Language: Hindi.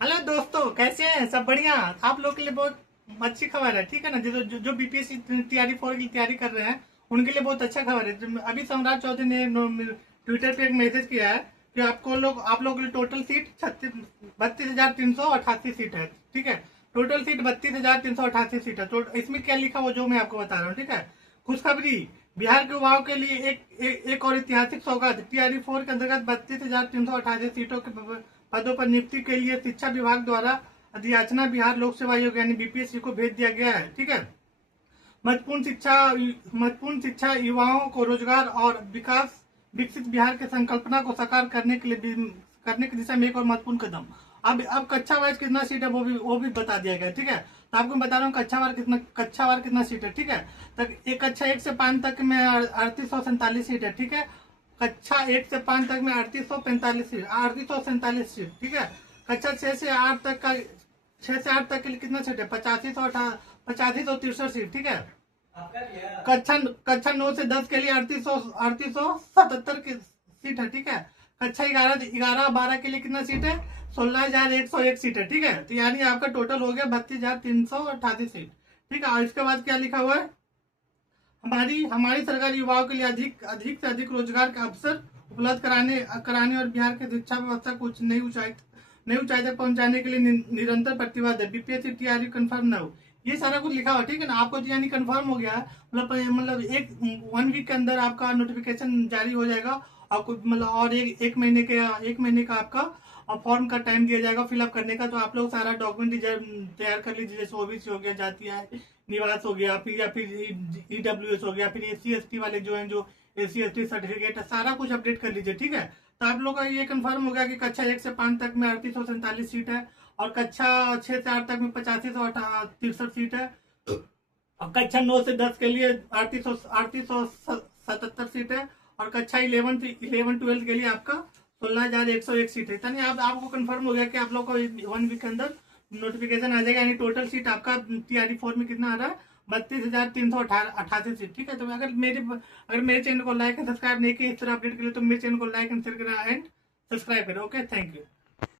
हेलो दोस्तों, कैसे हैं? सब बढ़िया। आप लोग के लिए बहुत अच्छी खबर है, ठीक है ना। जो बीपीएससी तैयारी फोर की तैयारी कर रहे हैं उनके लिए बहुत अच्छा खबर है। अभी सम्राट चौधरी ने ट्विटर पे एक मैसेज किया है कि आप लोग के लिए टोटल सीट 32,388 सीट है, ठीक है। टोटल सीट 32,388 सीट है। तो इसमें क्या लिखा हुआ जो मैं आपको बता रहा हूँ, ठीक है। खुशखबरी, बिहार के युवाओं के लिए एक और ऐतिहासिक सौगात। टीआरई फोर के अंतर्गत 32,388 सीटों के पदों पर नियुक्ति के लिए शिक्षा विभाग द्वारा अधियाचना बिहार लोक सेवा आयोग यानी बीपीएससी को भेज दिया गया है, ठीक है। महत्वपूर्ण शिक्षा युवाओं को रोजगार और विकास विकसित बिहार की संकल्पना को साकार करने की दिशा में एक और महत्वपूर्ण कदम। अब कक्षा वाइज कितना सीट है वो भी बता दिया गया, ठीक है। तो आपको बता रहा हूँ कक्षा वार कितना सीट है, ठीक है। तक एक कक्षा 1 से 5 तक में 3847 सीट है, ठीक है। कक्षा 1 से 5 तक में 3847 सीट, ठीक है। कक्षा 6 से 8 तक का 6 से 8 तक के लिए कितना सीट है? 8563 सीट, ठीक है। कक्षा कक्षा 9 से 10 के लिए 3877 की सीट है, ठीक है। कक्षा 11 12 के लिए कितना सीट है? 16,101 सीट है, ठीक है। तो यानी आपका टोटल हो गया 32,388 सीट, ठीक है। और इसके बाद क्या लिखा हुआ है? हमारी सरकार युवाओं के लिए अधिक से अधिक रोजगार के अवसर उपलब्ध कराने और बिहार की शिक्षा व्यवस्था को नई ऊंचाई तक पहुंचाने के लिए निरंतर प्रतिबद्ध है। बीपीएससी तैयारी कंफर्म ना हो, ये सारा कुछ लिखा हुआ, ठीक है ना। आपको तो यानी कंफर्म हो गया है। मतलब एक 1 वीक के अंदर आपका नोटिफिकेशन जारी हो जाएगा। आपको मतलब और एक महीने का आपका फॉर्म का टाइम दिया जाएगा फिलअप करने का। तो आप लोग सारा डॉक्यूमेंट तैयार कर लीजिए, जैसे ओबीसी हो गया, जाति निवास हो गया, फिर या फिर ईडब्ल्यूएस हो गया, फिर SC ST वाले जो हैं, जो SC ST सर्टिफिकेट है, सारा कुछ अपडेट कर लीजिए, ठीक है। तो आप लोग का ये कंफर्म हो गया कि कक्षा 1 से 5 तक में 3847 सीट है, और कक्षा 6 से 8 तक में 8563 सीट है, और कक्षा 9 से 10 के लिए 3877 सीट है, और कक्षा 11 12 के लिए आपका 16,101 सीट है। यानी आपको कंफर्म हो गया कि आप लोग को 1 वीक के अंदर नोटिफिकेशन आ जाएगा। यानी टोटल सीट आपका टीआरई फोर में कितना आ रहा है? 32,388 सीट, ठीक है। तो अगर मेरे चैनल को लाइक एंड सब्सक्राइब नहीं किया इस तरह अपडेट के लिए, तो मेरे चैनल को लाइक एंड शेयर करें एंड सब्सक्राइब करें। Okay, thank you.